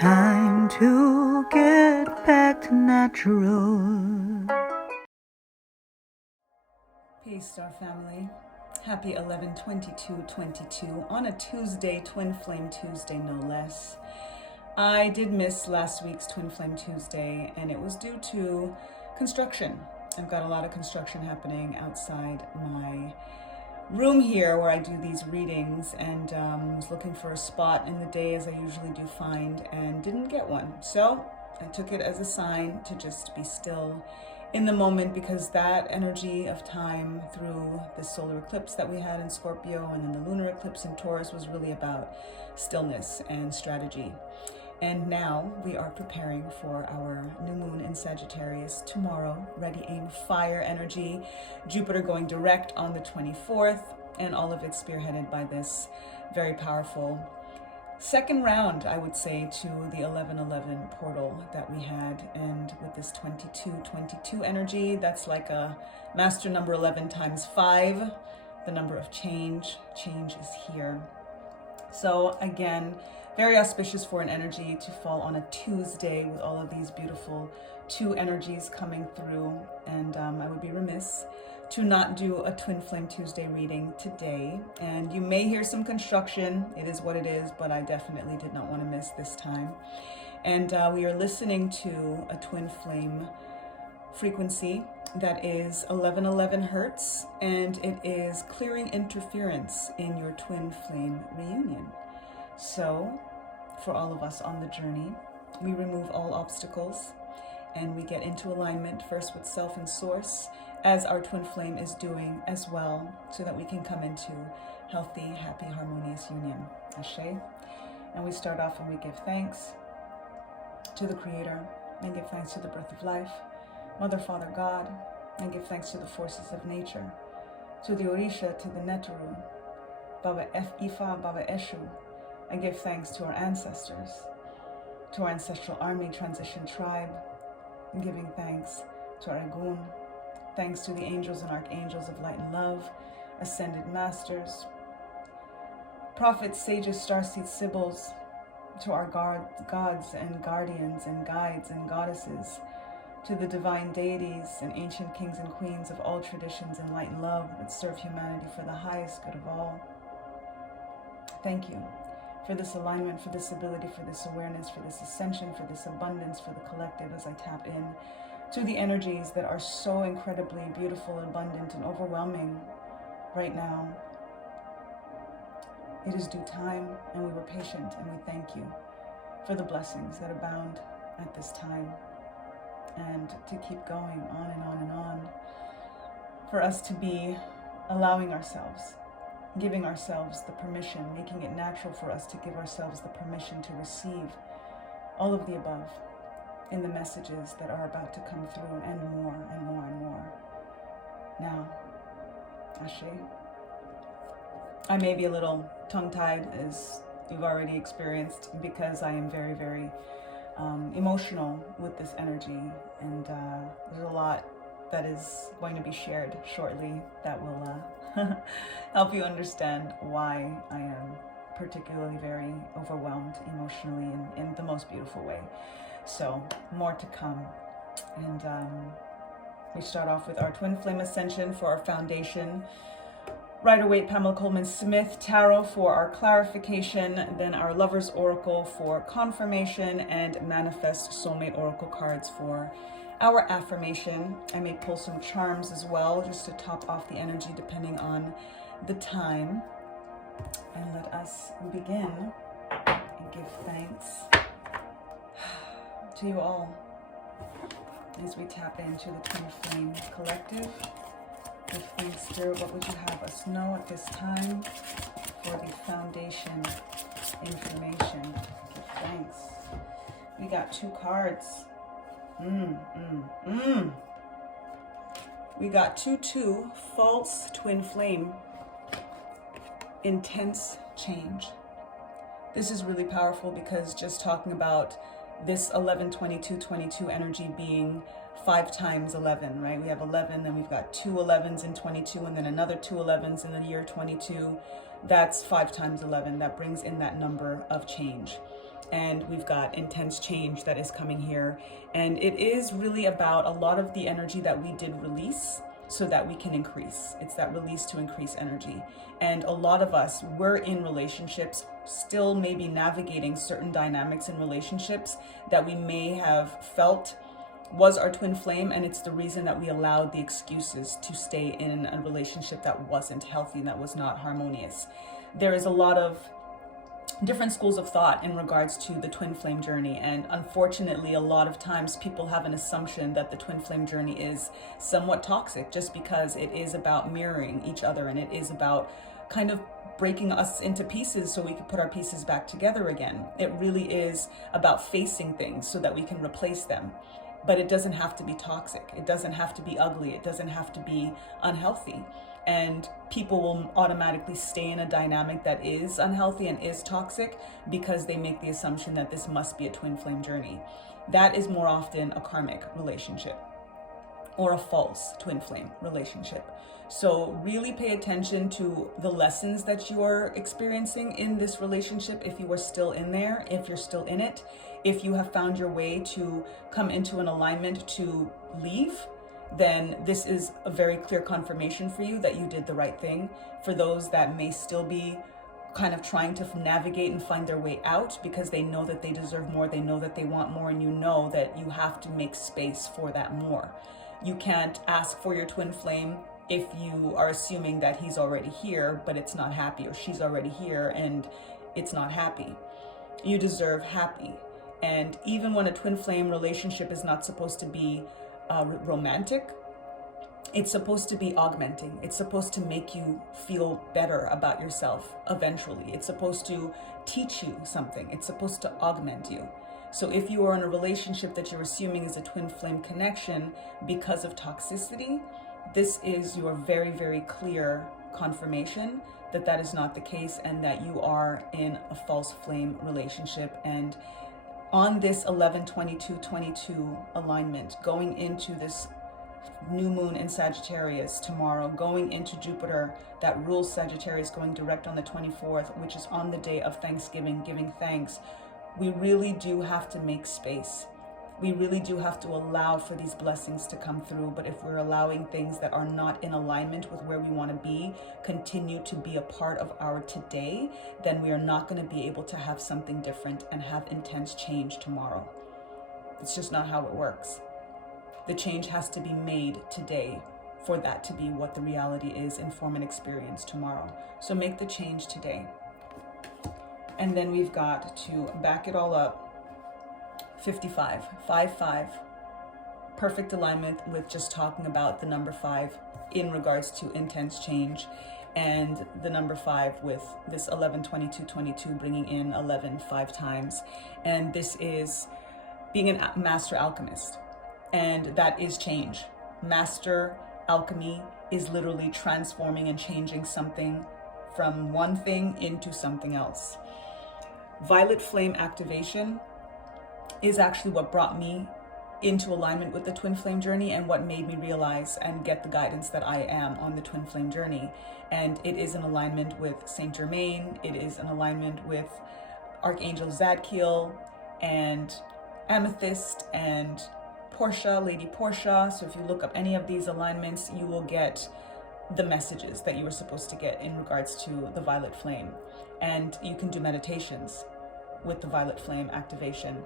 Time to get back to natural. Peace, Star Family. Happy 11/22/22 on a Tuesday, Twin Flame Tuesday, no less. I did miss last week's Twin Flame Tuesday, and it was due to construction. I've got a lot of construction happening outside my room here where I do these readings, and was looking for a spot in the day, as I usually do find, and didn't get one. So I took it as a sign to just be still in the moment, because that energy of time through the solar eclipse that we had in Scorpio and then the lunar eclipse in Taurus was really about stillness and strategy. And now we are preparing for our new moon in Sagittarius tomorrow. Ready, aim, fire energy. Jupiter going direct on the 24th, and all of it spearheaded by this very powerful second round, I would say, to the 11/11 portal that we had. And with this 22/22 energy, that's like a master number 11 times 5, the number of change. Change is here. So again, very auspicious for an energy to fall on a Tuesday with all of these beautiful two energies coming through. And I would be remiss to not do a Twin Flame Tuesday reading today. And you may hear some construction. It is what it is, but I definitely did not want to miss this time. And we are listening to a Twin Flame frequency that is 1111 hertz, and it is clearing interference in your twin flame reunion. So for all of us on the journey, we remove all obstacles and we get into alignment first with self and source, as our twin flame is doing as well, so that we can come into healthy, happy, harmonious union. Ashe. And we start off and we give thanks to the Creator, and give thanks to the breath of life, Mother, Father, God, and give thanks to the forces of nature, to the Orisha, to the Netaru, Baba Ifa, Baba Eshu. I give thanks to our ancestors, to our ancestral army, transition tribe, and giving thanks to our Agun. Thanks to the angels and archangels of light and love, ascended masters, prophets, sages, starseeds, sibyls, to our gods and guardians and guides and goddesses, to the divine deities and ancient kings and queens of all traditions and light and love that serve humanity for the highest good of all. Thank you for this alignment, for this ability, for this awareness, for this ascension, for this abundance, for the collective, as I tap in to the energies that are so incredibly beautiful, abundant, and overwhelming right now. It is due time, and we were patient, and we thank you for the blessings that abound at this time, and to keep going on and on and on, for us to be allowing ourselves, giving ourselves the permission, making it natural for us to give ourselves the permission to receive all of the above in the messages that are about to come through, and more and more and more. Now, Ashe. I may be a little tongue-tied, as you've already experienced, because I am very, very emotional with this energy, and there's a lot that is going to be shared shortly that will help you understand why I am particularly very overwhelmed emotionally in the most beautiful way. So more to come. And we start off with our Twin Flame Ascension for our foundation, Rider-Waite Pamela Coleman Smith Tarot for our clarification, then our Lover's Oracle for confirmation, and Manifest Soulmate Oracle cards for our affirmation. I may pull some charms as well, just to top off the energy depending on the time. And let us begin and give thanks to you all as we tap into the Twin Flame Collective. Give thanks, Spirit. What would you have us know at this time for the foundation information? Give thanks. We got 2 cards. We got 2-2, false twin flame, intense change. This is really powerful, because just talking about this 11/22/22 energy being 5 times 11, right? We have 11, then we've got 2 11s in 22, and then another 2 11s in the year 22. That's 5 times 11. That brings in that number of change. and we've got intense change that is coming here. And it is really about a lot of the energy that we did release so that we can increase. It's that release to increase energy. And a lot of us, we're in relationships, still maybe navigating certain dynamics in relationships that we may have felt was our twin flame, and it's the reason that we allowed the excuses to stay in a relationship that wasn't healthy and that was not harmonious. There is a lot of different schools of thought in regards to the twin flame journey, and unfortunately a lot of times people have an assumption that the twin flame journey is somewhat toxic just because it is about mirroring each other, and it is about kind of breaking us into pieces so we can put our pieces back together again. It really is about facing things so that we can replace them. But it doesn't have to be toxic. It doesn't have to be ugly. It doesn't have to be unhealthy. And people will automatically stay in a dynamic that is unhealthy and is toxic because they make the assumption that this must be a twin flame journey. That is more often a karmic relationship or a false twin flame relationship. So really pay attention to the lessons that you are experiencing in this relationship if you are still in there, if you're still in it. If you have found your way to come into an alignment to leave, then this is a very clear confirmation for you that you did the right thing. For those that may still be kind of trying to navigate and find their way out because they know that they deserve more, they know that they want more, and you know that you have to make space for that more. You can't ask for your twin flame if you are assuming that he's already here, but it's not happy, or she's already here and it's not happy. You deserve happy. And even when a twin flame relationship is not supposed to be romantic, it's supposed to be augmenting. It's supposed to make you feel better about yourself eventually. It's supposed to teach you something. It's supposed to augment you. So if you are in a relationship that you're assuming is a twin flame connection because of toxicity, this is your very, very clear confirmation that that is not the case and that you are in a false flame relationship. And on this 11/22/22 alignment, going into this new moon in Sagittarius tomorrow, going into Jupiter that rules Sagittarius, going direct on the 24th, which is on the day of Thanksgiving, giving thanks, we really do have to make space. We really do have to allow for these blessings to come through. But if we're allowing things that are not in alignment with where we want to be continue to be a part of our today, then we are not going to be able to have something different and have intense change tomorrow. It's just not how it works. The change has to be made today for that to be what the reality is and form an experience tomorrow. So make the change today. And then we've got to back it all up. 55, 5-5, perfect alignment with just talking about the number 5 in regards to intense change, and the number 5 with this 11/22/22 bringing in 11 5 times. And this is being a master alchemist, and that is change. Master alchemy is literally transforming and changing something from one thing into something else. Violet flame activation is actually what brought me into alignment with the twin flame journey and what made me realize and get the guidance that I am on the twin flame journey. And it is in alignment with Saint Germain. It is in alignment with Archangel Zadkiel and Amethyst and Portia, Lady Portia. So if you look up any of these alignments, you will get the messages that you were supposed to get in regards to the violet flame. And you can do meditations with the violet flame activation.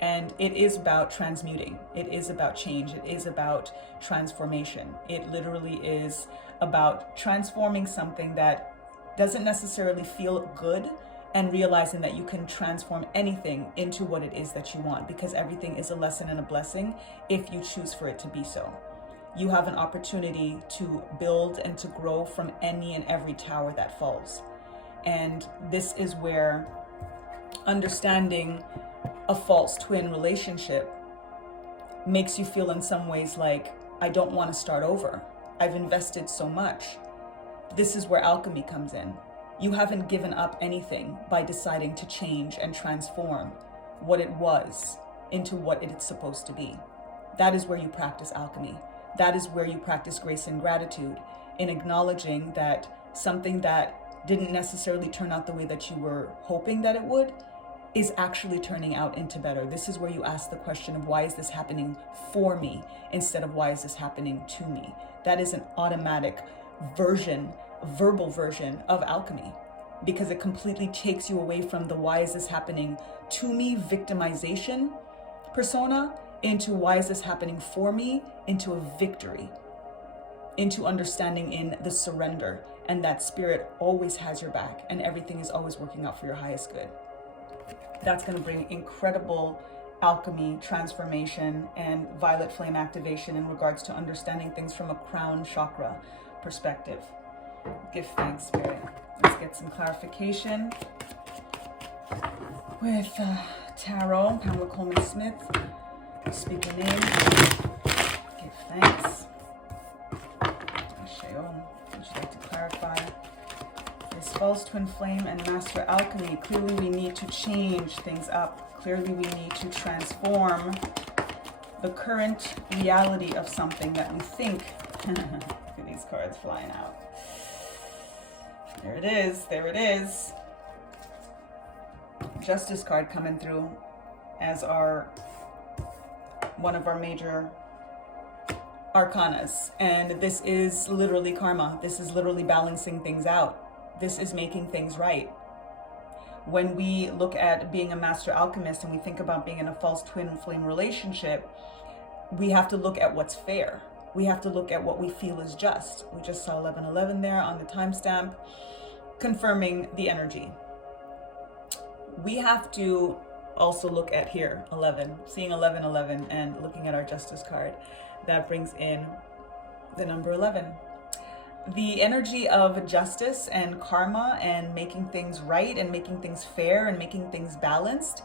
And it is about transmuting. It is about change. It is about transformation. It literally is about transforming something that doesn't necessarily feel good and realizing that you can transform anything into what it is that you want, because everything is a lesson and a blessing if you choose for it to be so. You have an opportunity to build and to grow from any and every tower that falls. And this is where understanding a false twin relationship makes you feel in some ways like, I don't want to start over. I've invested so much. This is where alchemy comes in. You haven't given up anything by deciding to change and transform what it was into what it's supposed to be. That is where you practice alchemy. That is where you practice grace and gratitude, in acknowledging that something that didn't necessarily turn out the way that you were hoping that it would, is actually turning out into better. This is where you ask the question of, why is this happening for me instead of why is this happening to me? That is an automatic verbal version of alchemy, because it completely takes you away from the why is this happening to me victimization persona into why is this happening for me, into a victory, into understanding in the surrender, and that spirit always has your back and everything is always working out for your highest good. That's going to bring incredible alchemy, transformation, and violet flame activation in regards to understanding things from a crown chakra perspective. Give thanks, Spirit. Let's get some clarification with Tarot, Pamela Coleman Smith. Speak your name. Give thanks. Ashayo, would you like to clarify this false twin flame and master alchemy? Clearly we need to change things up. Clearly we need to transform the current reality of something that we think. Look at these cards flying out. There it is. There it is. Justice card coming through as one of our major arcanas. And this is literally karma. This is literally balancing things out. This is making things right. When we look at being a master alchemist and we think about being in a false twin flame relationship, we have to look at what's fair. We have to look at what we feel is just. We just saw 1111 there on the timestamp, confirming the energy. We have to also look at here, 11, seeing 1111 and looking at our justice card. That brings in the number 11. The energy of justice and karma and making things right and making things fair and making things balanced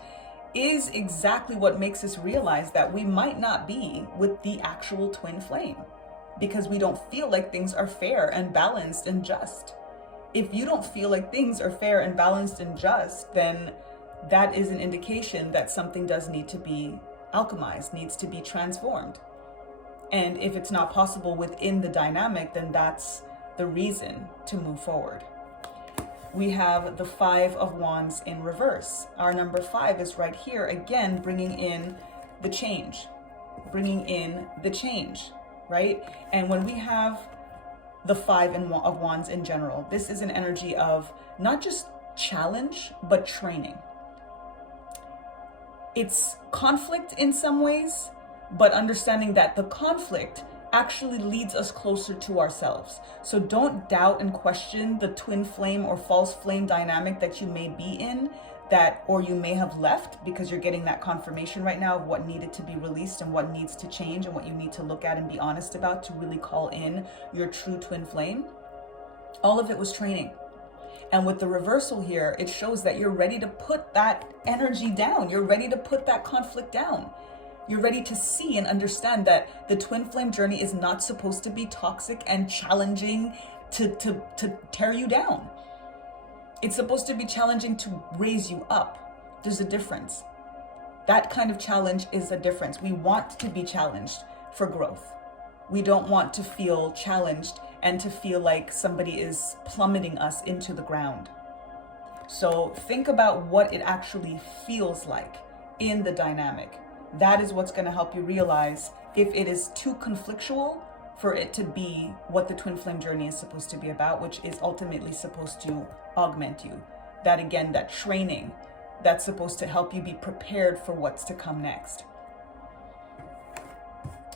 is exactly what makes us realize that we might not be with the actual twin flame, because we don't feel like things are fair and balanced and just. If you don't feel like things are fair and balanced and just, then that is an indication that something does need to be alchemized, needs to be transformed. And if it's not possible within the dynamic, then that's the reason to move forward. We have the 5 of Wands in reverse. Our number 5 is right here, again, bringing in the change, right? And when we have the 5 of Wands in general, this is an energy of not just challenge, but training. It's conflict in some ways, but understanding that the conflict actually leads us closer to ourselves. So don't doubt and question the twin flame or false flame dynamic that you may be in, or you may have left, because you're getting that confirmation right now of what needed to be released and what needs to change and what you need to look at and be honest about to really call in your true twin flame. All of it was training. And with the reversal here, it shows that you're ready to put that energy down. You're ready to put that conflict down. You're ready to see and understand that the twin flame journey is not supposed to be toxic and challenging to tear you down. It's supposed to be challenging to raise you up. There's a difference. That kind of challenge is a difference. We want to be challenged for growth. We don't want to feel challenged and to feel like somebody is plummeting us into the ground. So think about what it actually feels like in the dynamic. That is what's going to help you realize if it is too conflictual for it to be what the twin flame journey is supposed to be about, which is ultimately supposed to augment you. That again, that training that's supposed to help you be prepared for what's to come next.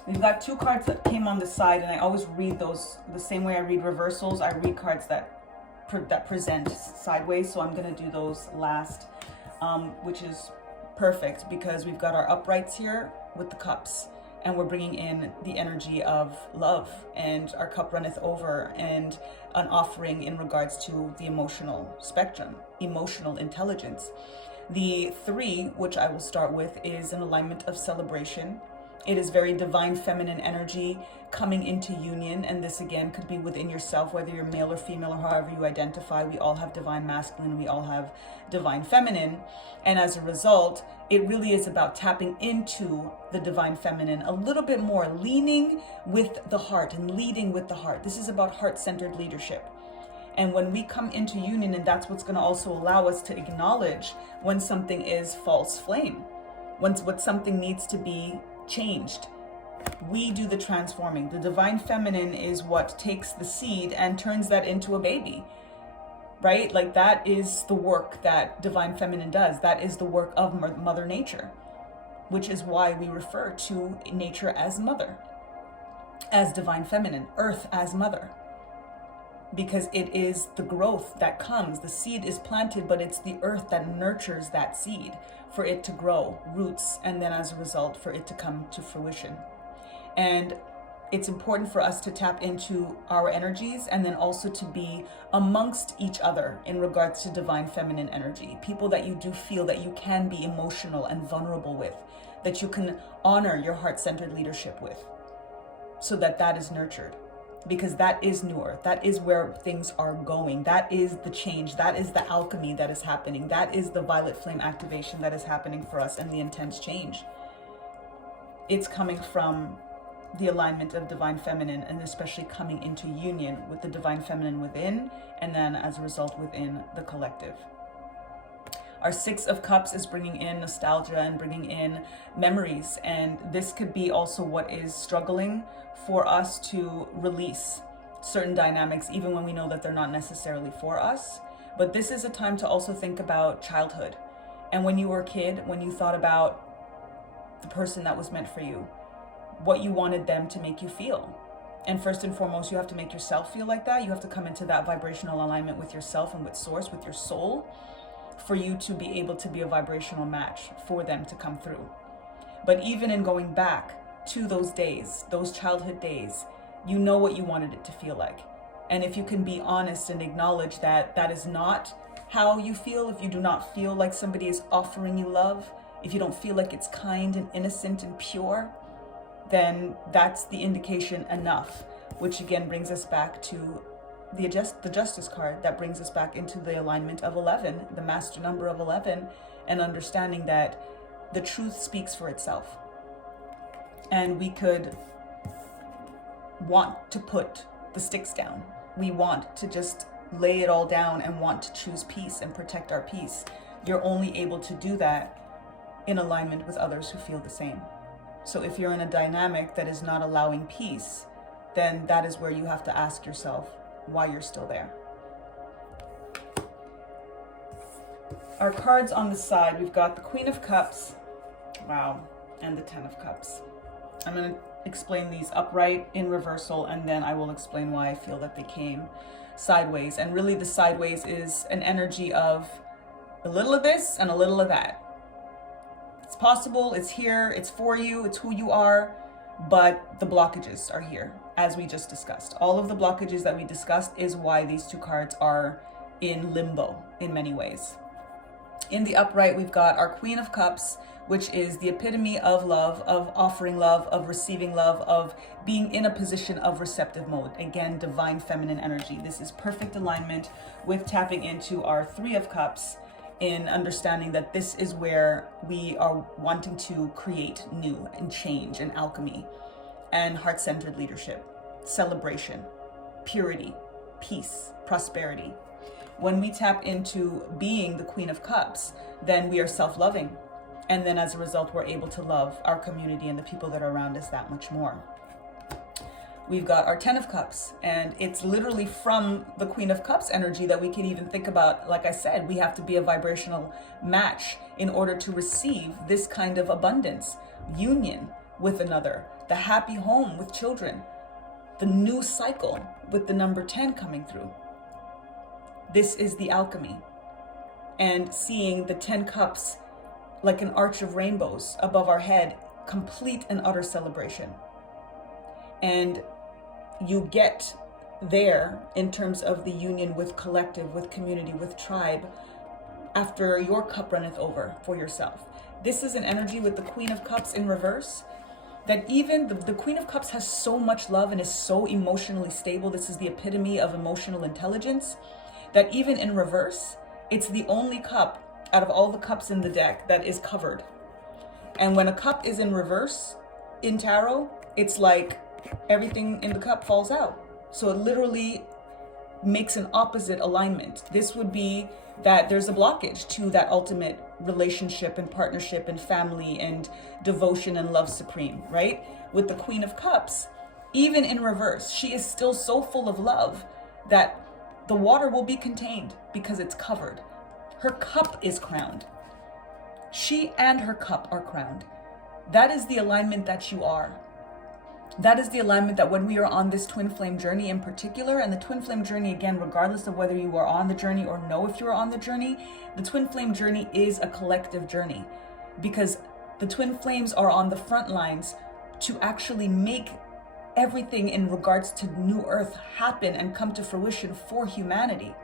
We've got 2 cards that came on the side, and I always read those the same way I read reversals. I read cards that present sideways, so I'm going to do those last, which is perfect because we've got our uprights here with the cups, and we're bringing in the energy of love, and our cup runneth over, and an offering in regards to the emotional spectrum, emotional intelligence. The 3, which I will start with, is an alignment of celebration. It is very divine feminine energy coming into union, and this again could be within yourself, whether you're male or female or however you identify. We all have divine masculine, we all have divine feminine, and as a result, it really is about tapping into the divine feminine a little bit more, leaning with the heart and leading with the heart. This is about heart-centered leadership. And when we come into union, and that's what's going to also allow us to acknowledge when something is false flame, when what something needs to be changed. We do the transforming. The divine feminine is what takes the seed and turns that into a baby, right? Like that is the work that divine feminine does. That is the work of Mother Nature, which is why we refer to nature as mother, as divine feminine, earth as mother. Because it is the growth that comes. The seed is planted, but it's the earth that nurtures that seed for it to grow roots, and then as a result for it to come to fruition. And it's important for us to tap into our energies, and then also to be amongst each other in regards to divine feminine energy. People that you do feel that you can be emotional and vulnerable with, that you can honor your heart-centered leadership with, so that that is nurtured. Because that is new earth. That is where things are going. That is the change. That is the alchemy that is happening. That is the violet flame activation that is happening for us, and the intense change. It's coming from the alignment of divine feminine, and especially coming into union with the divine feminine within, and then as a result within the collective. Our Six of Cups is bringing in nostalgia and bringing in memories. And this could be also what is struggling for us to release certain dynamics, even when we know that they're not necessarily for us. But this is a time to also think about childhood. And when you were a kid, when you thought about the person that was meant for you, what you wanted them to make you feel. And first and foremost, you have to make yourself feel like that. You have to come into that vibrational alignment with yourself and with source, with your soul, for you to be able to be a vibrational match for them to come through. But even in going back to those days, those childhood days, you know what you wanted it to feel like. And if you can be honest and acknowledge that that is not how you feel, if you do not feel like somebody is offering you love, if you don't feel like it's kind and innocent and pure, then that's the indication enough, which again brings us back to the Justice card, that brings us back into the alignment of 11, the master number of 11, and understanding that the truth speaks for itself. And we could want to put the sticks down. We want to just lay it all down and want to choose peace and protect our peace. You're only able to do that in alignment with others who feel the same. So if you're in a dynamic that is not allowing peace, then that is where you have to ask yourself why you're still there. Our cards on the side, we've got the Queen of Cups, wow, and the Ten of Cups. I'm going to explain these upright, in reversal, and then I will explain why I feel that they came sideways. And really the sideways is an energy of a little of this and a little of that. It's possible, it's here, it's for you, it's who you are, but the blockages are here, as we just discussed. All of the blockages that we discussed is why these two cards are in limbo in many ways. In the upright, we've got our Queen of Cups, which is the epitome of love, of offering love, of receiving love, of being in a position of receptive mode. Again, divine feminine energy. This is perfect alignment with tapping into our Three of Cups, in understanding that this is where we are wanting to create new and change and alchemy and heart-centered leadership, celebration, purity, peace, prosperity. When we tap into being the Queen of Cups, then we are self-loving. And then as a result, we're able to love our community and the people that are around us that much more. We've got our Ten of Cups, and it's literally from the Queen of Cups energy that we can even think about, like I said, we have to be a vibrational match in order to receive this kind of abundance, union with another, the happy home with children, the new cycle with the number 10 coming through. This is the alchemy. And seeing the 10 cups like an arch of rainbows above our head, complete and utter celebration. And you get there in terms of the union with collective, with community, with tribe, after your cup runneth over for yourself. This is an energy with the Queen of Cups in reverse, that even the Queen of Cups has so much love and is so emotionally stable. This is the epitome of emotional intelligence, that even in reverse, it's the only cup out of all the cups in the deck that is covered. And when a cup is in reverse in tarot, it's like everything in the cup falls out. So it literally makes an opposite alignment. This would be that there's a blockage to that ultimate relationship and partnership and family and devotion and love supreme, right? With the Queen of Cups, even in reverse, she is still so full of love that the water will be contained because it's covered. Her cup is crowned. She and her cup are crowned. That is the alignment that you are. That is the alignment that when we are on this twin flame journey in particular, and the twin flame journey, again, regardless of whether you are on the journey or know if you're on the journey, the twin flame journey is a collective journey, because the twin flames are on the front lines to actually make everything in regards to New Earth happen and come to fruition for humanity.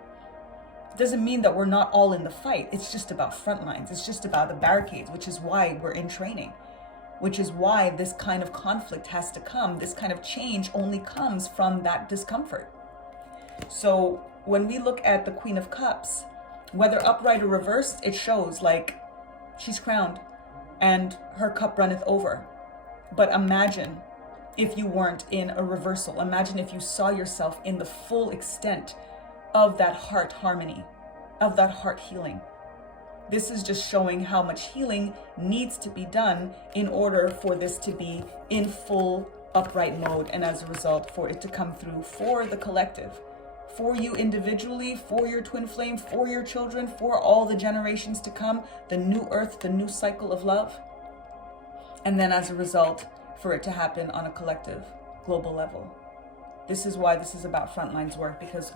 It doesn't mean that we're not all in the fight. It's just about front lines. It's just about the barricades, which is why we're in training. Which is why this kind of conflict has to come. This kind of change only comes from that discomfort. So when we look at the Queen of Cups, whether upright or reversed, it shows like she's crowned and her cup runneth over. But imagine if you weren't in a reversal. Imagine if you saw yourself in the full extent of that heart harmony, of that heart healing. This is just showing how much healing needs to be done in order for this to be in full upright mode, and as a result for it to come through for the collective, for you individually, for your twin flame, for your children, for all the generations to come, the new earth, the new cycle of love. And then as a result for it to happen on a collective, global level. This is why this is about frontlines work, because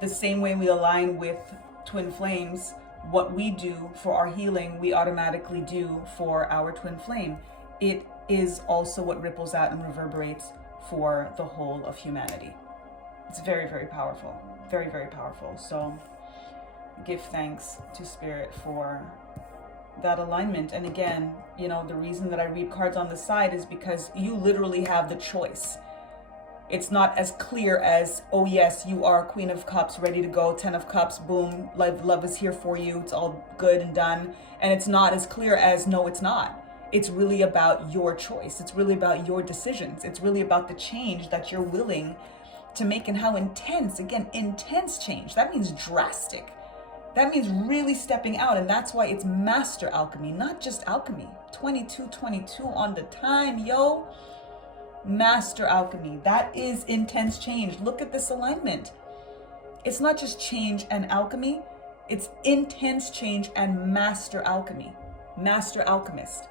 the same way we align with twin flames, what we do for our healing, we automatically do for our twin flame. It is also what ripples out and reverberates for the whole of humanity. It's very, very powerful. Very, very powerful. So give thanks to Spirit for that alignment. And again, you know, the reason that I read cards on the side is because you literally have the choice. It's not as clear as, oh yes, you are Queen of Cups, ready to go, 10 of Cups, boom, love is here for you, it's all good and done. And it's not as clear as, no, it's not. It's really about your choice. It's really about your decisions. It's really about the change that you're willing to make, and how intense, again, intense change. That means drastic. That means really stepping out. And that's why it's master alchemy, not just alchemy. 2222 on the time, yo. Master alchemy. That is intense change. Look at this alignment. It's not just change and alchemy. It's intense change and master alchemy. Master alchemist.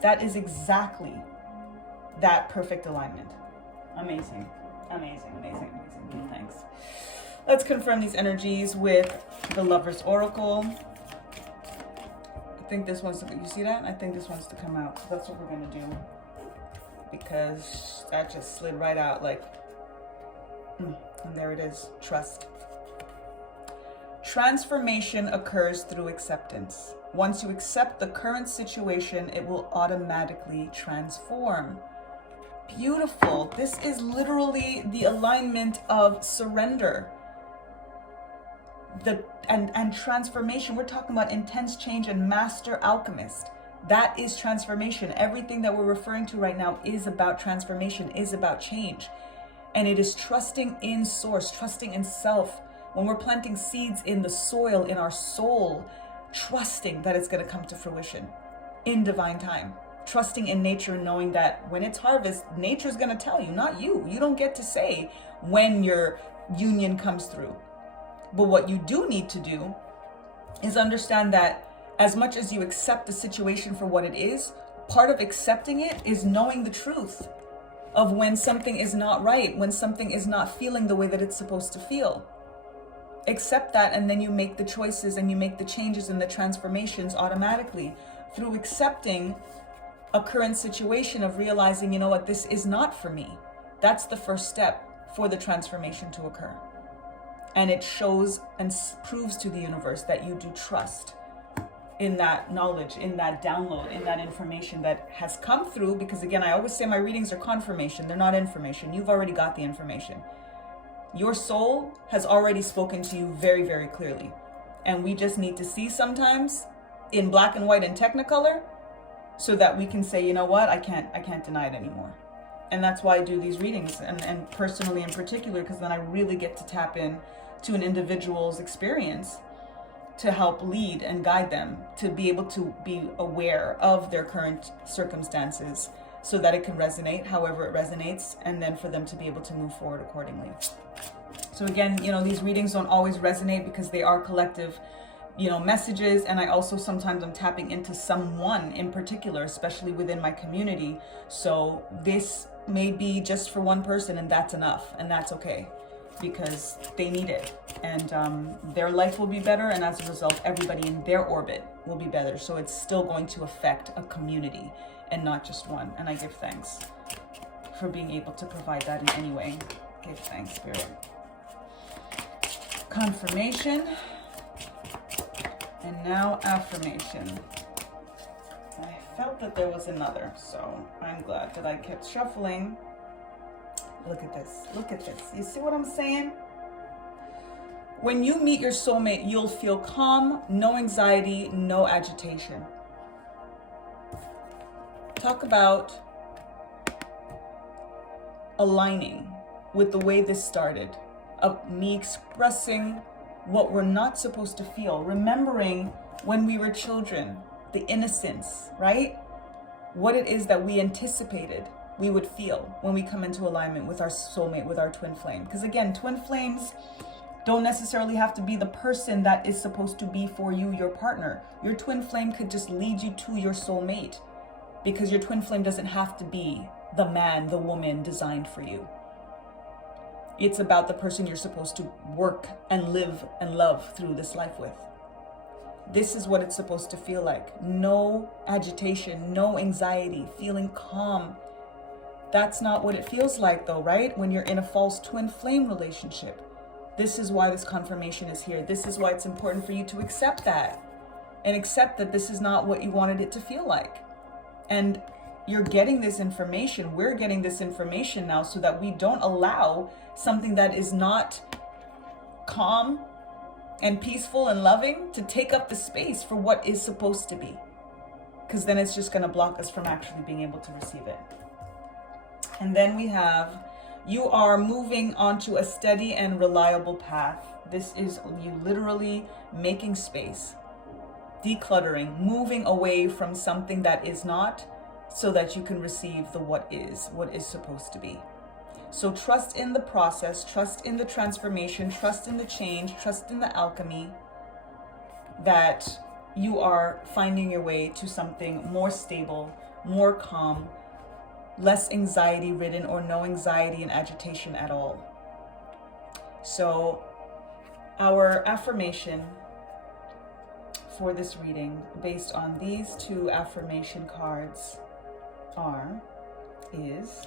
That is exactly that perfect alignment. Amazing. Amazing, amazing, amazing. Thanks. Let's confirm these energies with the Lover's Oracle. I think this one's to, you see that? I think this one's to come out. So that's what we're going to do. Because that just slid right out like, and there it is, trust. Transformation occurs through acceptance. Once you accept the current situation, it will automatically transform. Beautiful. This is literally the alignment of surrender. And transformation. We're talking about intense change and master alchemist. That is transformation. Everything that we're referring to right now is about transformation, is about change. And it is trusting in source, trusting in self. When we're planting seeds in the soil, in our soul, trusting that it's going to come to fruition in divine time. Trusting in nature, knowing that when it's harvest, nature's going to tell you, not you. You don't get to say when your union comes through. But what you do need to do is understand that as much as you accept the situation for what it is, part of accepting it is knowing the truth of when something is not right, when something is not feeling the way that it's supposed to feel. Accept that, and then you make the choices and you make the changes and the transformations automatically through accepting a current situation of realizing, you know what, this is not for me. That's the first step for the transformation to occur. And it shows and proves to the universe that you do trust in that knowledge, in that download, in that information that has come through. Because again, I always say my readings are confirmation. They're not information. You've already got the information. Your soul has already spoken to you very, very clearly. And we just need to see sometimes in black and white and technicolor so that we can say, you know what, I can't deny it anymore. And that's why I do these readings, and personally in particular, because then I really get to tap in to an individual's experience to help lead and guide them to be able to be aware of their current circumstances so that it can resonate however it resonates, and then for them to be able to move forward accordingly. So again, these readings don't always resonate because they are collective, messages. And I also sometimes I'm tapping into someone in particular, especially within my community. So this may be just for one person, and that's enough, and that's okay, because they need it, and their life will be better, and as a result everybody in their orbit will be better. So it's still going to affect a community and not just one, and I give thanks for being able to provide that in any way. Give thanks, Spirit. Confirmation, and now affirmation. I felt that there was another, so I'm glad that I kept shuffling. Look at this. Look at this. You see what I'm saying? When you meet your soulmate, you'll feel calm, no anxiety, no agitation. Talk about aligning with the way this started, of me expressing what we're not supposed to feel, remembering when we were children, the innocence, right? What it is that we anticipated we would feel when we come into alignment with our soulmate, with our twin flame. Because again, twin flames don't necessarily have to be the person that is supposed to be for you, your partner. Your twin flame could just lead you to your soulmate, because your twin flame doesn't have to be the man, the woman designed for you. It's about the person you're supposed to work and live and love through this life with. This is what it's supposed to feel like. No agitation, no anxiety, feeling calm. That's not what it feels like though, right? When you're in a false twin flame relationship. This is why this confirmation is here. This is why it's important for you to accept that, and accept that this is not what you wanted it to feel like. And you're getting this information. We're getting this information now so that we don't allow something that is not calm and peaceful and loving to take up the space for what is supposed to be. Because then it's just going to block us from actually being able to receive it. And then we have, you are moving onto a steady and reliable path. This is you literally making space, decluttering, moving away from something that is not, so that you can receive the what is supposed to be. So trust in the process, trust in the transformation, trust in the change, trust in the alchemy, that you are finding your way to something more stable, more calm, less anxiety ridden, or no anxiety and agitation at all. So our affirmation for this reading, based on these two affirmation cards, is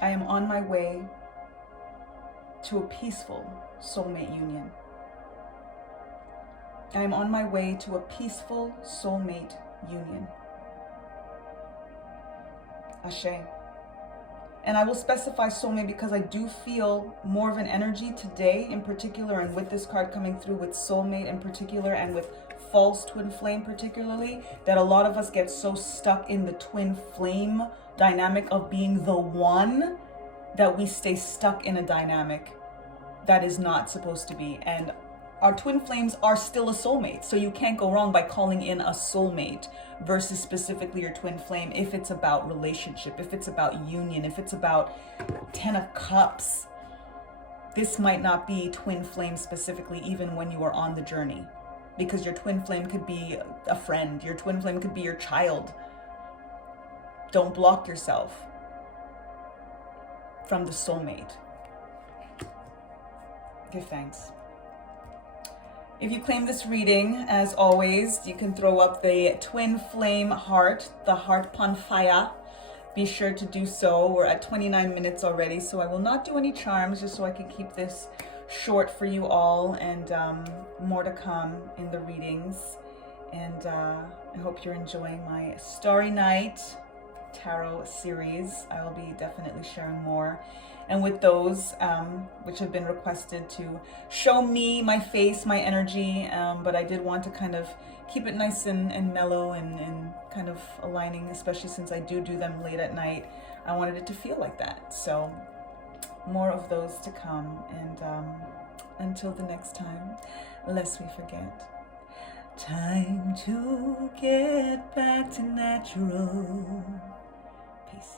I am on my way to a peaceful soulmate union. I am on my way to a peaceful soulmate union. Ashe. And I will specify soulmate because I do feel more of an energy today in particular, and with this card coming through with soulmate in particular, and with false twin flame particularly, that a lot of us get so stuck in the twin flame dynamic of being the one that we stay stuck in a dynamic that is not supposed to be. And our twin flames are still a soulmate, so you can't go wrong by calling in a soulmate versus specifically your twin flame if it's about relationship, if it's about union, if it's about 10 of Cups. This might not be twin flame specifically, even when you are on the journey, because your twin flame could be a friend, your twin flame could be your child. Don't block yourself from the soulmate. Give thanks. If you claim this reading, as always, you can throw up the twin flame heart, the heart panfaya. Be sure to do so. We're at 29 minutes already, so I will not do any charms, just so I can keep this short for you all, and more to come in the readings. And I hope you're enjoying my Starry Night tarot series. I will be definitely sharing more. And with those which have been requested to show me, my face, my energy, but I did want to kind of keep it nice and mellow and kind of aligning, especially since I do them late at night. I wanted it to feel like that. So more of those to come. And until the next time, lest we forget, time to get back to natural. Peace.